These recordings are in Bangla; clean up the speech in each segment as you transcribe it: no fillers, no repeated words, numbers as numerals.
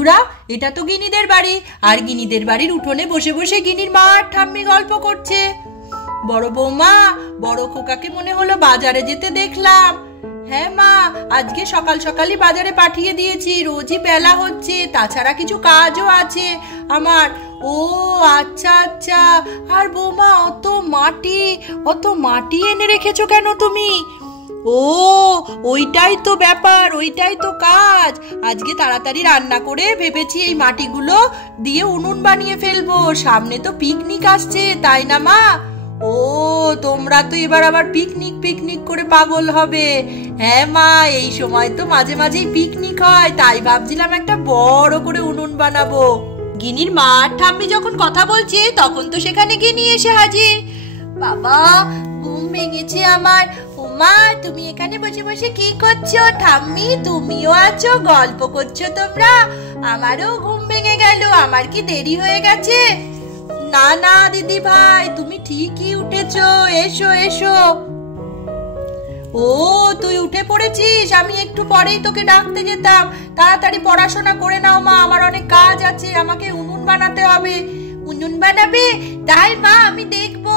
বন্ধুরা, এটা তো গিনিদের বাড়ি, আর গিনিদের বাড়ির উঠোনে বসে বসে গিনির মা আর ঠাম্মি গল্প করছে। বড় বৌমা, বড় খোকাকে মনে হলো বাজারে যেতে দেখলাম। হ্যাঁ মা, আজকে সকাল সকালই বাজারে পাঠিয়ে দিয়েছি, রোজই বেলা হচ্ছে, তাছাড়া কিছু কাজও আছে আমার। ও আচ্ছা আচ্ছা। আর বৌমা, অত মাটি এনে রেখেছো কেন তুমি? ও ওইটাই তো ব্যাপার, ওইটাই তো কাজ। আজকে তাড়াতাড়ি রান্না করে ভেবেছি এই মাটিগুলো দিয়ে উনুন বানিয়ে ফেলবো, সামনে তো পিকনিক আসছে, তাই না মা? ও তোমরা তো এবার আবার পিকনিক করে পাগল হবে। হ্যাঁ মা, এই সময় তো মাঝে মাঝেই পিকনিক হয়, তাই ভাবছিলাম একটা বড় করে উনুন বানাবো। গিনির মা আর ঠাম্মি যখন কথা বলছে তখন তো সেখানে গিনি এসে হাজির। বাবা, ঘুম ভেঙেছে আমার। ওমা, তুমি এখানে বসে বসে কি করছো? ঠাম্মি তুমিও আছো, গল্প করছো তোমরা? আমারও ঘুম ভেঙে গেল। আমার কি দেরি হয়ে গেছে? না না দিদি ভাই, তুমি ঠিকই উঠেছো, এসো এসো। ও তুই উঠে পড়েছিস? আমি একটু পরেই তোকে ডাকতে যেতাম। তাড়াতাড়ি পড়াশোনা করে নাও মা, আমার অনেক কাজ আছে, আমাকে উনুন বানাতে হবে। উনুন বানাবে? তাই মা, আমি দেখবো।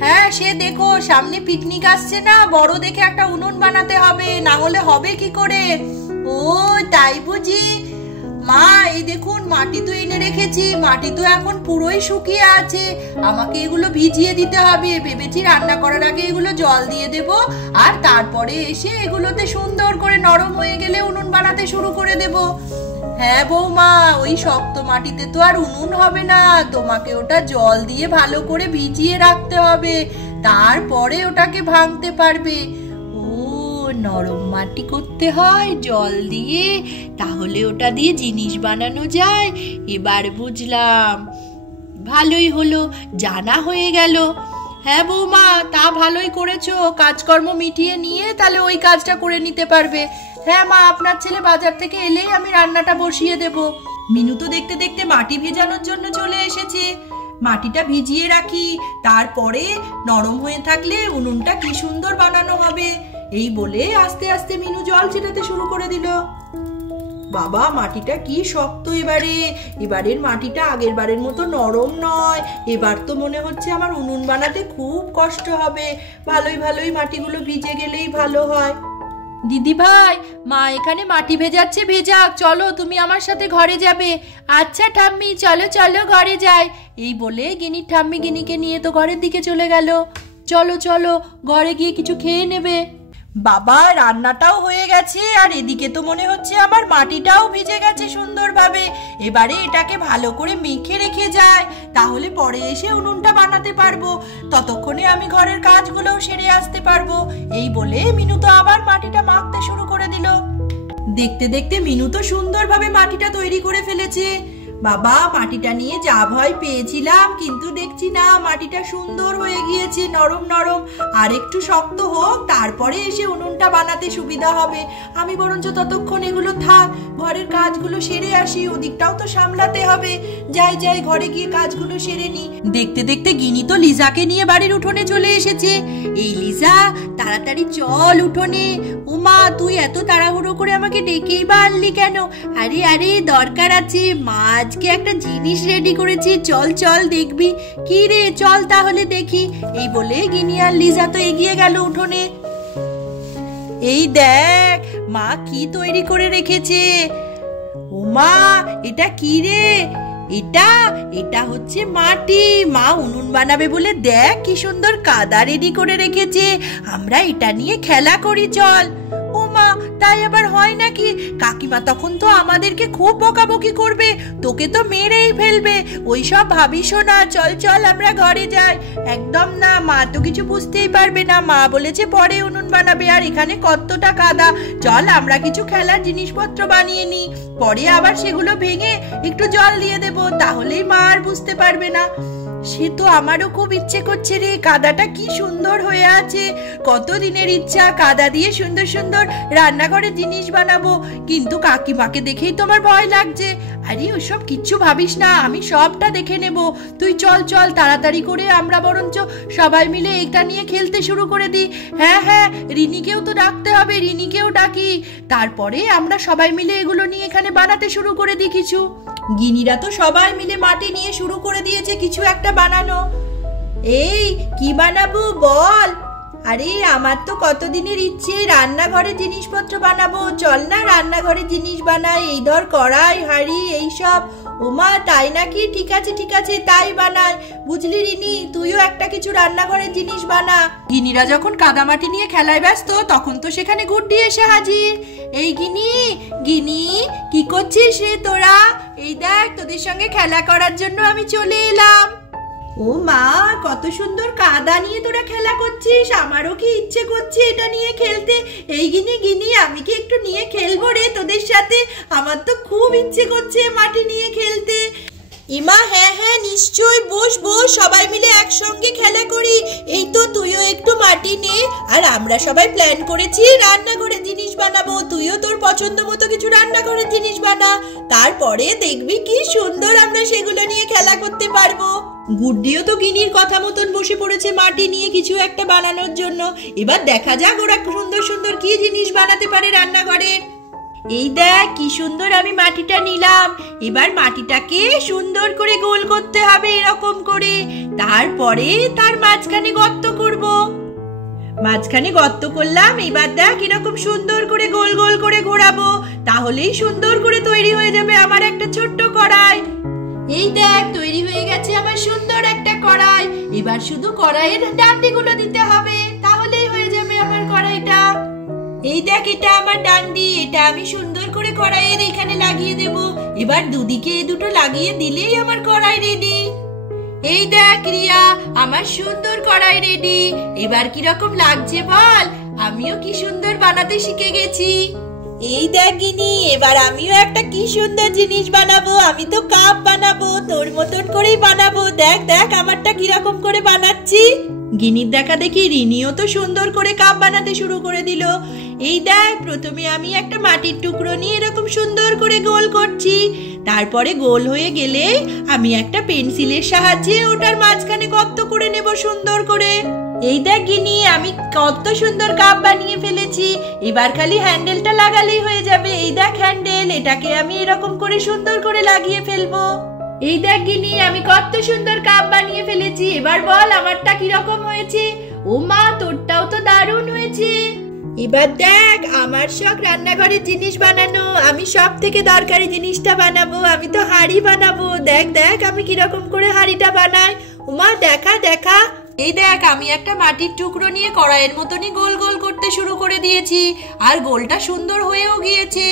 হ্যাঁ সে দেখো, সামনে পিকনিক আসছে না, বড় দেখে একটা উনুন বানাতে হবে, না হলে হবে কি করে? ও তাই বুঝি? মা এই দেখুন, মাটি তো এনে রেখেছি, মাটি তো এখন পুরোই শুকিয়ে আছে, আমাকে এগুলো ভিজিয়ে দিতে হবে। ভেবেছি রান্না করার আগে এগুলো জল দিয়ে দেব, আর তারপরে এসে এগুলোতে সুন্দর করে নরম হয়ে গেলে উনুন বানাতে শুরু করে দেব। হ্যাঁ বৌমা, ওই শক্ত মাটিতে তো আর উনুন হবে না, তোমাকে ওটা জল দিয়ে ভালো করে ভিজিয়ে রাখতে হবে, তারপরে ওটাকে ভাঙতে পারবে। নরম মাটি করতে হয় জল দিয়ে, তাহলে ওটা দিয়ে জিনিস বানানো যায়। এবার বুঝলাম, ভালোই হলো, জানা হয়ে গেল। হ্যাঁ বৌমা, তা ভালোই করেছো, কাজকর্ম মিটিয়ে নিয়ে তাহলে ওই কাজটা করে নিতে পারবে। হ্যাঁ মা, আপনার ছেলে বাজার থেকে এলেই আমি রান্নাটা বসিয়ে দেব। মিনু তো দেখতে দেখতে মাটি ভেজানোর জন্য চলে এসেছে। মাটিটা ভিজিয়ে রাখি, তারপরে নরম হয়ে থাকলে উনুনটা কি সুন্দর বানানো হবে। এই বলে আস্তে আস্তে মিনু জল ছেটাতে শুরু করে দিল। বাবা, মাটিটা কি শক্ত এবারের মাটিটা আগের বারের মতো নরম নয়। এবার তো মনে হচ্ছে আমার উনুন বানাতে খুব কষ্ট হবে। ভালোই মাটিগুলো ভিজে গেলেই ভালো হয়। দিদি ভাই, মা এখানে মাটি ভেজাচ্ছে, ভেজাক, চলো তুমি আমার সাথে ঘরে যাবে। আচ্ছা ঠাম্মি, চলো চলো ঘরে যাই। এই বলে গিনির ঠাম্মি গিনিকে নিয়ে তো ঘরের দিকে চলে গেল। চলো চলো, ঘরে গিয়ে কিছু খেয়ে নেবে। বাবা, রান্নাটাও হয়ে গেছে, আর এদিকে তো মনে হচ্ছে আমার মাটিটাও ভিজে গেছে সুন্দরভাবে। এবারে এটাকে ভালো করে মেখে রেখে যায়, তাহলে পরে এসে উনুনটা বানাতে পারবো, ততক্ষণে আমি ঘরের কাজগুলোও সেরে আসতে পারবো। এই বলে মিনু তো আবার মাটিটা মাখতে শুরু করে দিল। দেখতে দেখতে মিনু তো সুন্দরভাবে মাটিটা তৈরি করে ফেলেছে। বাবা, মাটিটা নিয়ে যা ভয় পেয়েছিলাম, কিন্তু দেখছি না, মাটিটা সুন্দর হয়ে গিয়েছে, নরম নরম। আর একটু শক্ত হোক, তারপরে এসে উনুনটা বানাতে সুবিধা হবে। আমি বরঞ্চ ততক্ষণ এগুলো থাক, ঘরের কাজগুলো সেরে আসি, ওদিকটাও তো সামলাতে হবে। যাই ঘরে গিয়ে কাজগুলো সেরে নি। দেখতে দেখতে গিনি তো লিজাকে নিয়ে বাড়ির উঠোনে চলে এসেছে। এই লিজা, তাড়াতাড়ি চল উঠোনে। উমা, তুই এত তাড়াহুড়ো করে আমাকে ডেকেই বা আনলি কেন? আরে দরকার আছে, মা আজকে একটা জিনিস রেডি করেছি, চল চল দেখবি। কি রে? চল তাহলে দেখি। এই বলে গিনি আর লিজা তো এগিয়ে গেল উঠোনে। এই দেখ মা কি তৈরি করে রেখেছে। ওমা, এটা কি রে? এটা হচ্ছে মাটি। মা উনুন বানাবে বলে দেখ কি সুন্দর কাদা রেডি করে রেখেছে। আমরা এটা নিয়ে খেলা করি, চল। ওমা, তাই আবার হয় নাকি? কাকিমা তখন তো আমাদেরকে খুব বকাবকি করবে, তোকে তো মেরেই ফেলবে। ওইসব ভাবিস না, চল চল আমরা ঘরে যাই। একদম না, মা তো কিছু বুঝতেই পারবে না, মা বলেছে পরে উনুন বানাবে, আর এখানে কতটা কাদা। চল আমরা কিছু খেলার জিনিসপত্র বানিয়ে নি, পরে আবার সেগুলো ভেঙে একটু জল দিয়ে দেব, তাহলেই মা আর বুঝতে পারবে না। সে তো আমারও খুব ইচ্ছে করছে রে, কাদাটা কি সুন্দর হয়ে আছে। কতদিনের ইচ্ছা কাদা দিয়ে সুন্দর সুন্দর রান্নাঘরে জিনিস বানাবো, কিন্তু কাকিমাকে দেখেই তো আমার ভয় লাগছে। আরে ওসব কিচ্ছু ভাবিস না, আমি সবটা দেখে নেব। তুই চল চল তাড়াতাড়ি করে আমরা বরঞ্চ সবাই মিলে এটা নিয়ে খেলতে শুরু করে দিই। হ্যাঁ হ্যাঁ, রিনিকেও তো ডাকতে হবে, রিনিকেও ডাকি। তারপরে আমরা সবাই মিলে এগুলো নিয়ে এখানে বানাতে শুরু করে দিই কিছু। গিনিরা তো সবাই মিলে মাটি নিয়ে শুরু করে দিয়েছে কিছু একটা বানানো। এই কি বানাবো বল? আরে আমার তো কতদিনের ইচ্ছে রান্নাঘরে জিনিসপত্র বানাবো, চল না রান্নাঘরে জিনিস বানাই। এই ধর কড়াই হাঁড়ি এইসব। ওমা তাই নাকি? ঠিক আছে ঠিক আছে, তাই বানাই। বুঝলি রিনি, তুইও একটা কিছু রান্নাঘরের জিনিস বানা। গিনিরা যখন কাদামাটি নিয়ে খেলায় ব্যস্ত, তখন তো সেখানে গুড্ডি এসে হাজির। এই গিনি, গিনি কি করছিস রে তোরা? এই দেখ তোদের সঙ্গে খেলা করার জন্য আমি চলে এলাম। ও মা, কত সুন্দর কাদা নিয়ে তোরা খেলা করছিস, আমারও কি ইচ্ছে করছে এটা নিয়ে খেলতে। এই গিনি গিনি, আমি কি একটু নিয়ে খেলবো রে তোদের সাথে? আমার তো খুব ইচ্ছে করছে মাটি নিয়ে খেলতে। ইমা হ্যাঁ হ্যাঁ নিশ্চয়, বস বস, সবাই মিলে একসঙ্গে খেলা করি। এই তো তুইও একটু মাটি নে। আর আমরা সবাই প্ল্যান করেছি রান্নাঘরের জিনিস বানাবো, তুইও তোর পছন্দ মতো কিছু রান্নাঘরের জিনিস বানা। তারপরে দেখবি কি সুন্দর আমরা সেগুলো নিয়ে খেলা করতে পারবো। গুড্ডিও তো গিনির কথা মতন বসে পড়েছে মাটি নিয়ে কিছু একটা বানানোর জন্য। এবার দেখা যাক ওরা সুন্দর সুন্দর কি জিনিস বানাতে পারে রান্নাঘরের। এই দেখ কি সুন্দর আমি মাটিটা নিলাম। এবার মাটিটাকে সুন্দর করে গোল করতে হবে এরকম করে। তারপরে তার মাঝখানে গর্ত করব। মাঝখানে গর্ত করলাম, এবার দেখ এরকম সুন্দর করে গোল গোল করে ঘোরাবো, তাহলেই সুন্দর করে তৈরি হয়ে যাবে আমার একটা ছোট্ট কড়াই। এই দেখ তৈরি হয়ে গেছে আমার সুন্দর একটা কড়াই। এবার শুধু কড়াইয়ের ডান্ডিগুলো দিতে হবে, তাহলেই হয়ে যাবে আমার কড়াইটা। এই দেখ এটা আমার ডান্ডি, এটা আমি সুন্দর করে কড়াইয়ের এখানে লাগিয়ে দেব। এবার দুদিকে দুটো লাগিয়ে দিলেই আমার কড়াই রেডি। এই দেখ রিয়া, আমার সুন্দর কড়াই রেডি। এবার কিরকম লাগছে বল? আমিও কি সুন্দর বানাতে শিখে গেছি। এই দেখ গিনি, এবার আমিও একটা কি সুন্দর জিনিস বানাবো। আমি তো কাপ বানাবো, তোর মতন করেই বানাবো। দেখ দেখ আমারটা কিরকম করে বানাচ্ছি। গিনির দেখা দেখি রিনিও তো সুন্দর করে কাপ বানাতে শুরু করে দিল। এই দেখ প্রথমে আমি একটা মাটির টুকরো নিয়ে এরকম সুন্দর করে গোল করছি। তারপরে গোল হয়ে গেলে আমি একটা পেন্সিলের সাহায্যে ওটার মাঝখানে গর্ত করে নেব সুন্দর করে। এই দেখ গিনি, আমি কত সুন্দর কাপ বানিয়ে ফেলেছি। এবার খালি হ্যান্ডেলটা লাগালেই হয়ে যাবে। এই দেখ হ্যান্ডেল, এটাকে আমি এরকম করে সুন্দর করে লাগিয়ে ফেলবো। এই দেখ গিনি, আমি কত সুন্দর কাপ বানিয়ে ফেলেছি। এবার বল আমারটা কিরকম হয়েছে? ও মা, তোরটাও তো দারুণ হয়েছে। এবার দেখ আমার শখ রান্নাঘরের জিনিস বানানো, আমি সব থেকে দরকারি জিনিসটা বানাবো। আমি তো হাঁড়ি বানাবো। দেখ দেখ আমি কিরকম করে হাঁড়িটা বানাই। উমা দেখা দেখা। এই দেখ আমি একটা মাটির টুকরো নিয়ে কড়াইয়ের মতনই গোল গোল করতে শুরু করে দিয়েছি, আর গোলটা সুন্দর হয়েও গিয়েছে।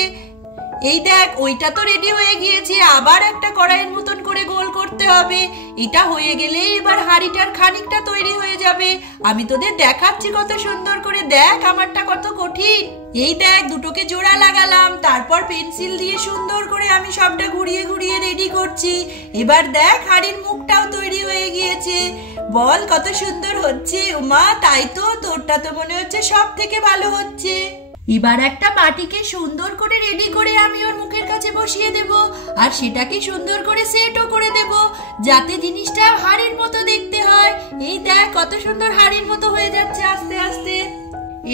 এই দেখ ওইটা তো রেডি হয়ে গিয়েছে, আবার একটা কড়াইয়ের মতন করে গোল করতে হবে। এটা হয়ে গেলে এবার হাঁড়িটার খানিকটা তৈরি হয়ে যাবে। আমি তোদের দেখাচ্ছি কত সুন্দর করে। দেখ আমারটা কত কঠিন। এই দেখ দুটোকে জোড়া লাগালাম, তারপর পেন্সিল দিয়ে সুন্দর করে আমি সবটা ঘুরিয়ে ঘুরিয়ে রেডি করছি। এবার দেখ হাঁড়ির মুখটাও তৈরি হয়ে গিয়েছে। বল কত সুন্দর হচ্ছে। উমা তাই তো, তোরটা তো মনে হচ্ছে সব থেকে ভালো হচ্ছে। এবার একটা মাটিকে সুন্দর করে রেডি করে আমি ওর মুখের কাছে বসিয়ে দেব, আর সেটাকে সুন্দর করে সেটও করে দেব, যাতে জিনিসটা হাড়ির মতো দেখতে হয়। এই দেখ কত সুন্দর হাড়ির মতো হয়ে যাচ্ছে আস্তে আস্তে।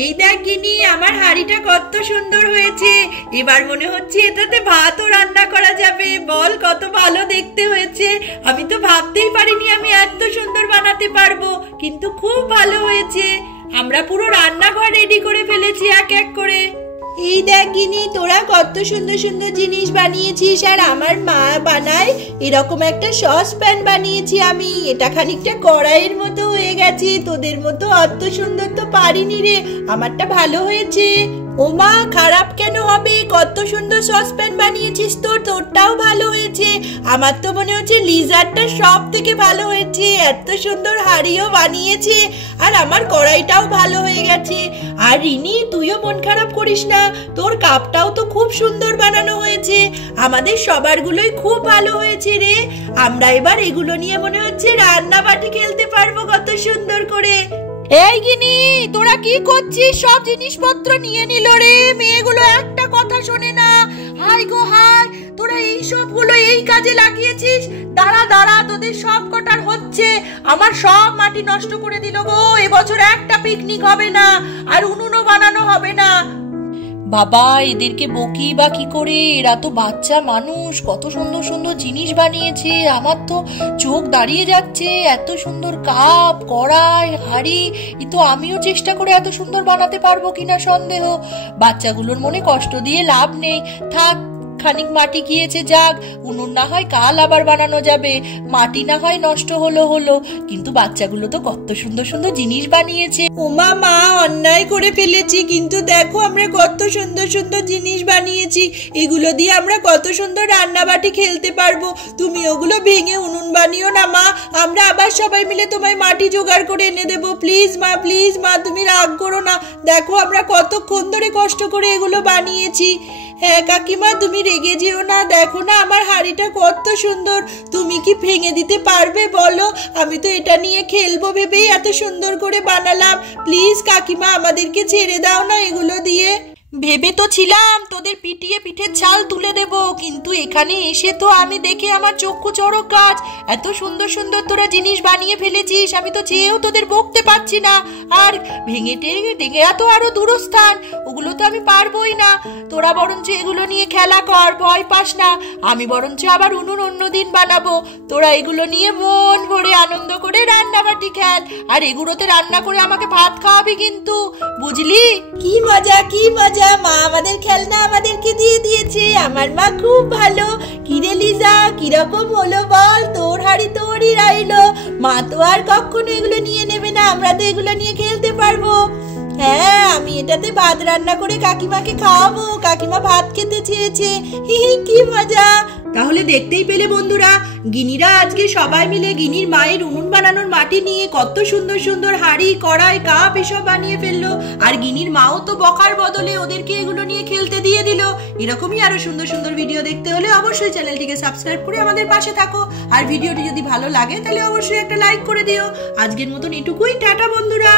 এই দেখ গিনি, আমার হাঁড়িটা কত সুন্দর হয়েছে। এবার মনে হচ্ছে এটাতে ভাতও রান্না করা যাবে। বল কত ভালো দেখতে হয়েছে। আমি তো ভাবতেই পারিনি আমি এত সুন্দর বানাতে পারবো, কিন্তু খুব ভালো হয়েছে। আমরা পুরো রান্নাঘর রেডি করে ফেলেছি এক এক করে। এই দেখ গিনি, তোরা কত সুন্দর সুন্দর জিনিস বানিয়েছিস, আর আমার মা বানায় এরকম একটা সসপ্যান বানিয়েছি আমি। এটা খানিকটা কড়াইয়ের মতো হয়ে গেছে, তোদের মতো অত সুন্দর তো পারিনি রে। আমারটা ভালো হয়েছে। ও মা, খারাপ কেন হবে? কত সুন্দর সসপ্যান বানিয়েছিস, তোরটাও ভালো হয়েছে। আমার তো মনে হচ্ছে লিজারটা সব থেকে ভালো হয়েছে। এত সুন্দর হাঁড়িও বানিয়েছে, আর আমার কড়াইটাও ভালো হয়ে গেছে। আর রিনি, তুইও মন খারাপ করিস না, তোর কাপটাও তো খুব সুন্দর বানানো হয়েছে। আমাদের সবারগুলোই খুব ভালো হয়েছে রে। আমরা এবার এগুলো নিয়ে মনে হচ্ছে রান্নাবাটি খেলতে পারবো কত সুন্দর করে। এই গিনি, তোরা কি করছিস? সব জিনিসপত্র নিয়ে নিল রে। মেয়েগুলো একটা কথা শোনে না। হাই গো হাই, তোরা এই সবগুলো এই কাজে লাগিয়েছিস? দাঁড়া দাঁড়া, তোদের সব কটার হচ্ছে। আমার সব মাটি নষ্ট করে দিল গো। এবছর একটা পিকনিক হবে না, আর উনুনও বানানো হবে না। বাবা, এদেরকে বকি বা কি করে? এরা তো বাচ্চা মানুষ, কত সুন্দর সুন্দর জিনিস বানিয়েছে। আমার তো চোখ দাঁড়িয়ে যাচ্ছে। এত সুন্দর কাপ, কড়াই, হাঁড়ি, এ তো আমিও চেষ্টা করে এত সুন্দর বানাতে পারবো কিনা সন্দেহ। বাচ্চাগুলোর মনে কষ্ট দিয়ে লাভ নেই, থাক। খানিক মাটি গিয়েছে, যাক। উনুন না হয় কাল আবার বানানো যাবে, মাটি না হয় নষ্ট হলো, কিন্তু বাচ্চাগুলো তো কত সুন্দর সুন্দর জিনিস বানিয়েছে। ওমা মা, অন্যায় করে ফেলেছি, কিন্তু দেখো আমরা কত সুন্দর সুন্দর জিনিস বানিয়েছি। এগুলো দিয়ে আমরা কত সুন্দর রান্নাবাটি খেলতে পারবো। তুমি ওগুলো ভেঙে উনুন বানিও না মা। আমরা আবার সবাই মিলে তোমায় মাটি জোগাড় করে এনে দেবো। প্লিজ মা, তুমি রাগ করো না। দেখো আমরা কতক্ষণ ধরে কষ্ট করে এগুলো বানিয়েছি। হ্যাঁ কাকিমা, তুমি রেগে যেও না। দেখো না আমার হাঁড়িটা কত সুন্দর। তুমি কি ভেঙে দিতে পারবে বলো? আমি তো এটা নিয়ে খেলবো ভেবেই এত সুন্দর করে বানালাম। প্লিজ কাকিমা, আমাদেরকে ছেড়ে দাও না এগুলো দিয়ে। ভেবে তো ছিলাম তোদের পিটিয়ে পিঠের ছাল তুলে দেব, কিন্তু এখানে এসে তো আমি দেখে আমার চক্ষু চড়ক গাছ। এত সুন্দর সুন্দর তোরা জিনিস বানিয়ে ফেলেছিস, আমি তো চেয়েও তোদের বকতে পারছি না। আর ভেঙে টেঙে তো আরো দূরস্থান, ওগুলো তো আমি পারবোই না। তোরা বরঞ্চ এগুলো নিয়ে খেলা কর, ভয় পাস না। আমি বরঞ্চ আবার উনুন অন্যদিন বানাবো। তোরা এগুলো নিয়ে মন ভরে আনন্দ করে রান্নাবাটি খেল, আর এগুলোতে রান্না করে আমাকে ভাত খাওয়াবি কিন্তু, বুঝলি? কি মজা, কি মজা। মা আমাদের খেলনা আমাদেরকে দিয়ে দিয়েছে। আমার মা খুব ভালো। কিরে লিজা, কিরকম হলো বল? তোর হাড়ি তোরই রইলো। মা তো আর কখনো এগুলো নিয়ে নেবে না, আমরা তো এগুলো নিয়ে খেলতে পারবো। হ্যাঁ, আমি এটাতে ভাত রান্না করে কাকিমাকে খাওয়াবো। কাকিমা ভাত খেতে চেয়েছে। হি হি, কি মজা। তাহলে দেখতেই পেলে বন্ধুরা, গিনিরা আজকে সবাই মিলে গিনির মায়ের উনুন বানানোর মাটি নিয়ে কত সুন্দর সুন্দর হাঁড়ি, কড়াই, কাপ এসব বানিয়ে ফেললো। আর গিনির মাও তো বকার বদলে ওদেরকে এগুলো নিয়ে খেলতে দিয়ে দিল। এরকমই আরো সুন্দর সুন্দর ভিডিও দেখতে হলে অবশ্যই চ্যানেলটিকে সাবস্ক্রাইব করে আমাদের পাশে থাকো। আর ভিডিওটি যদি ভালো লাগে তাহলে অবশ্যই একটা লাইক করে দিও। আজকের মতন এটুকুই, টাটা বন্ধুরা।